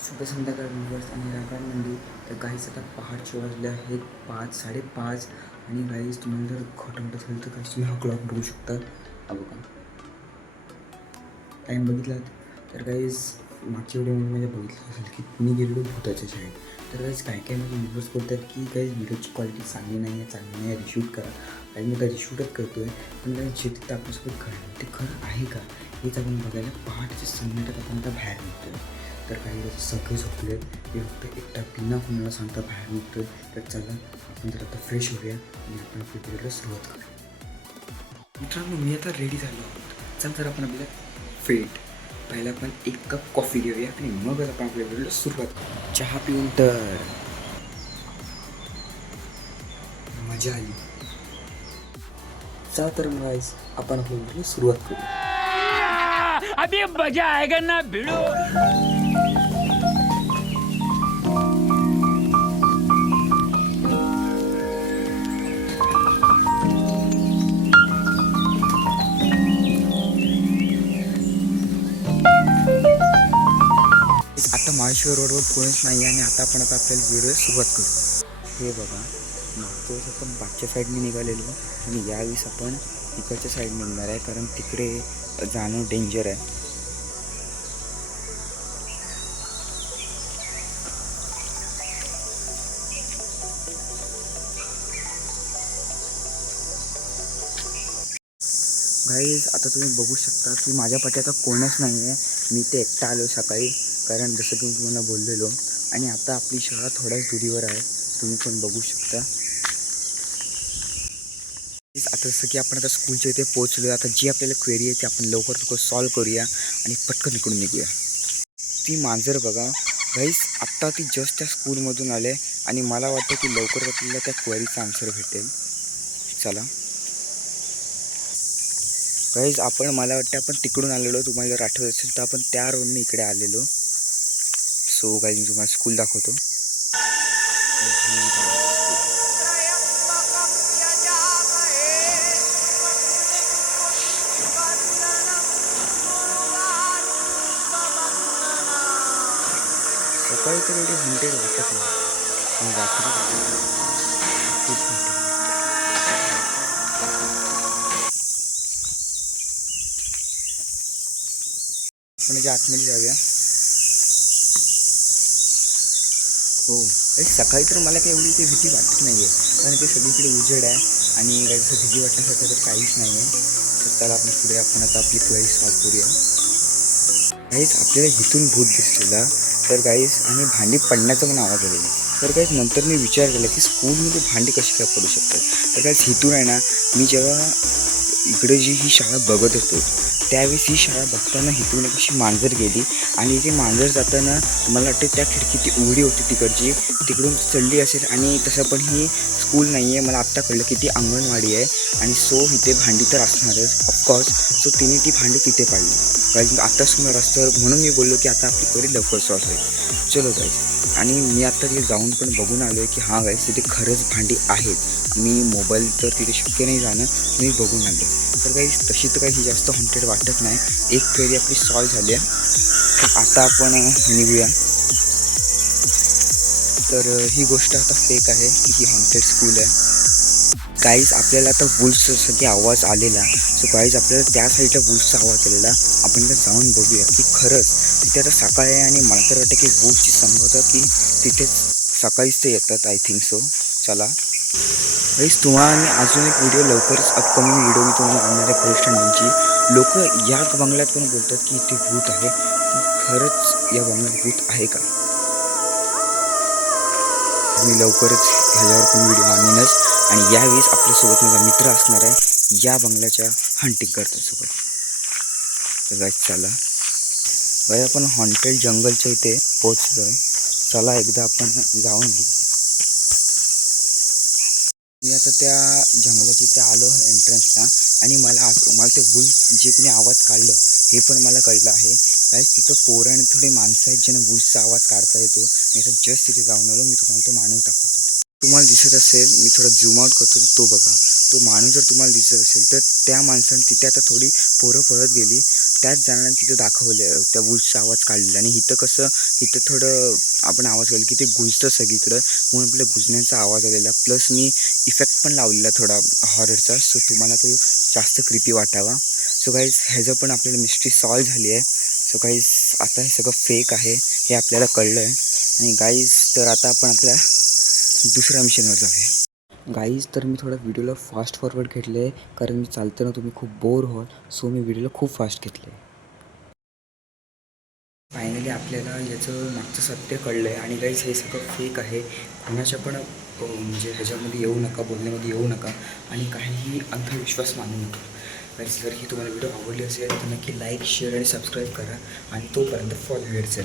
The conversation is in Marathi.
शुभ संध्याकाळ व्ह्यूवर्स आणि रागार मंडी तर काही आता पहाटचे वाजले आहेत पाच साडेपाच. आणि गाईज तुम्हाला जर खोटं असेल तर काही तुम्ही हा क्लॉक बघू शकता. हा बघा. टाईम बघितलात? तर काहीच मागच्या व्हिडिओमध्ये म्हणजे बघितलं असेल की मी गेलेलो भूताच्या शाळेत. तर काहीच काय काय म्हणजे व्हिडिओज बोलतात की काही व्हिडिओची क्वालिटी चांगली नाही आहे चांगली नाही आहे रिशूट करा. काही मी आता रिशूटच करतो आहे पण काही जे तिथं आपल्यासोबत घडलं ते खरं आहे का? हेच आपण बघायला पहाटच्या संध्याकाळात आपण आता बाहेर निघतो आहे तर काही वेळेस सगळे झोपले. मी फक्त एकटा बिना कुणाला सांगता बाहेर निघतोय. तर चला आपण जर आता फ्रेश होऊया आणि आपण आपल्या पिरियडला सुरुवात करूया. मित्रांनो मी आता रेडी झालो आहोत. चल तर आपण आपल्या फेट पहिला आपण एक कप कॉफी घेऊया आणि मगच आपण आपल्या व्हिडिओला सुरुवात करू चहा पिऊन तर. मजा आली. चला तर मग आपण आपल्या सुरुवात करू अभी मजा आएगा ना भिड़ो? आता रोडवर कोणीच नाही आणि आता आपण आता आपल्याला व्हिडिओ सुरुवात करू. हे बघा मागच्या वेळेस आपण मागच्या साईडने निघालेलो. आणि यावेळेस आपण इकडच्या साईडने निघणार आहे कारण तिकडे जाणं डेंजर आहे. गाईज आता तुम्ही बघू शकता की माझ्या पाठी आता कोणच नाही आहे मी ते एकटा आलो सकाळी. कारण जसं की मी तुम्हाला बोललेलो आणि आता आपली शाळा थोड्याच दुरीवर आहे. तुम्ही पण बघू शकता. आता जसं की आपण आता स्कूलच्या इथे पोहोचलो आता जी आपल्याला क्वेरी आहे ती आपण लवकर लवकर सॉल्व करूया आणि पटकन इकडून निघूया. ती मांजर बघा. गाईस आत्ता ती जस्ट त्या स्कूलमधून आले आणि मला वाटतं की लवकर आपल्याला त्या क्वेरीचा आन्सर भेटेल. चला. गाईज आपण मला वाटतं आपण तिकडून आलेलो तुम्हाला जर आठवत असेल तर आपण त्या रोडने इकडे आलेलो. सो गाईज मी तुम्हाला स्कूल दाखवतो. सकाळी तर एवढी हंड्रेड वाटत नाही. रात्री खूप आपण आतमध्ये जाऊया. हो. सकाळी तर मला काही एवढी ते भीती वाटत नाही आहे कारण ते सगळीकडे उजेड आहे आणि काही भीती वाटण्यासारखं तर काहीच नाही आहे तर त्याला आपण पुढे आपण आता आपली क्वेरी सॉल्व करूया. काहीच आपल्याला इथून भूत दिसलेला. तर काहीच आणि भांडी पडण्याचा पण आवाज आलेला तर काहीच नंतर मी विचार केला की स्कूलमध्ये भांडी कशी काय पडू शकतात? तर काहीच इथून आहे ना मी जेव्हा इकडे जी ही शाळा बघत होतो त्यावेळेस ही शाळा बघताना हिथून अशी मांजर गेली आणि ती मांजर जाताना मला वाटते त्या खिडकी ती उघडी होती तिकडची. तिकडून चढली असेल आणि तसं पण ही स्कूल नाही आहे मला आत्ता कळलं की ती अंगणवाडी आहे आणि सो इथे भांडी तर असणारच ऑफकोर्स सो तिने ती भांडी तिथे पाडली. कारण आत्ताच समोर रस्त्यावर म्हणून मी बोललो की आता आपली लवकर सॉल्व होईल. चलो गाईज आणि मी आत्ता तिथे जाऊन पण बघून आलो आहे की हां गाईज तिथे खरंच भांडी आहेत. मी मोबाईल तर तिथे शक्य नाही जाणं. मी बघून आलो तर काही तशी तर काही जास्त हॉन्टेड वाटत नाही. एक फेरी आपली सॉल्व झाली आहे. आता आपण निघूया. तर ही गोष्ट आता फेक आहे. की ही हॉन्टेड स्कूल आहे. गाईज आपल्याला आता वुल्सचा आवाज आलेला सो गाईज आपल्याला त्या साईडला वुल्सचा आवाज आलेला आपण इथं जाऊन बघूया की खरंच तिथे आता सकाळ आहे आणि मला तर वाटतं की वुल्सची संगत की तिथेच सकाळीच ते येतात आय थिंक सो चला. गाईज तुम्हाला मी अजून एक व्हिडिओ लवकरच अपकमिंग व्हिडिओ मी तुम्हाला आणणार आहे पोलीस लोक या बंगल्यात पण बोलतात की इथे भूत आहे. खरंच या बंगल्यात भूत आहे का? मी लवकरच ह्याच्यावर पण व्हिडिओ आणीनच. आणि यावेळेस आपल्यासोबत माझा मित्र असणार आहे. या बंगल्याच्या हंटिंग करतासोबत. तर गाईज चला. गाई आपण हॉन्टेड जंगलच्या इथे पोचलो चला एकदा आपण जाऊन बघू. मी आता त्या जंगलाच्या इथे आलो एंट्रन्सला आणि मला मला ते वुल जे कोणी आवाज काढलं हे पण मला कळलं आहे. काय तिथं पोरं आणि थोडे माणसं आहेत ज्यांना वुल्सचा आवाज काढता येतो. मी आता जस्ट तिथे जाऊन आलो. मी तुम्हाला तो माणूस दाखवतो. तुम्हाला दिसत असेल मी थोडा झूम आउट करतो तर तो बघा. तो माणूस जर तुम्हाला दिसत असेल तर त्या माणसाने तिथे आता थोडी पोरं पळत गेली. त्याच जणांना तिथं दाखवलं त्या वुल्सचा आवाज काढलेला. आणि इथं कसं इथं थोडं आपण आवाज केला की ते गुंजतं सगळीकडं. म्हणून आपल्या गुंजण्याचा आवाज आलेला. प्लस मी इफेक्ट पण लावलेला थोडा हॉररचा सो तुम्हाला तो जास्त क्रिपी वाटावा. सो गाईज ह्याचं पण आपल्याला मिस्ट्री सॉल्व झाली आहे. सो गाईज आता हे सगळं फेक आहे. हे आपल्याला कळलं आहे आणि गाईज तर आता आपण आपल्या दुसऱ्या मिशनवर जाऊया. गाईज तर मी थोडा व्हिडिओला फास्ट फॉरवर्ड घेतले आहे कारण मी चालताना तुम्ही खूप बोर व्हाल. सो मी व्हिडिओला खूप फास्ट घेतले फायनली आपल्याला याचं मागचं सत्य कळलं आहे आणि गाईज हे सगळं फेक आहे. कुणाच्या पण म्हणजे ह्याच्यामध्ये येऊ नका बोलण्यामध्ये येऊ नका आणि काहीही अंधविश्वास मानू नका. गाईज जर ही तुम्हाला व्हिडिओ आवडली असेल तर नक्की लाईक शेअर आणि सबस्क्राईब करा. आणि तोपर्यंत फॉलो चल